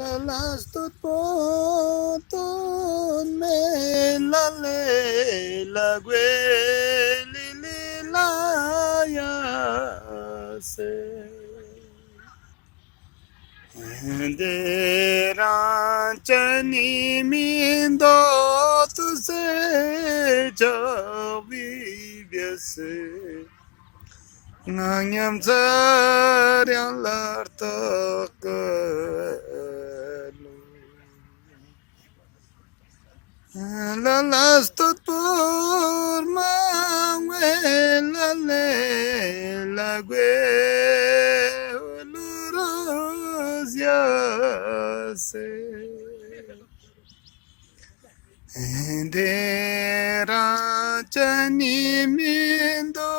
Lalastot poton me la le la gue li la ya se Deranchani mindo tu se javi biase Nganyam zaryan lartakalu Lalastot por mangwe la le la gue luros ya se Deranchani mindo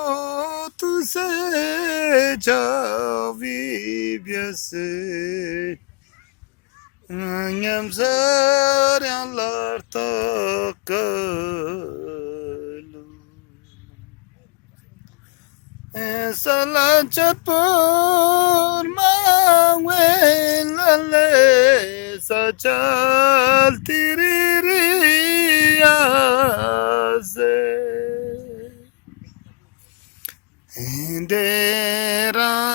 tu se javi biase Ngam zaryan lartakalu Salachat por mangwelale Sachal tiririase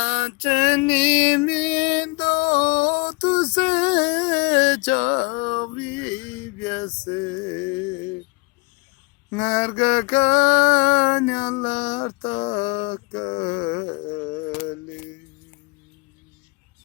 Deranchani mindo tu se javi biase Ngarga kanyalar takali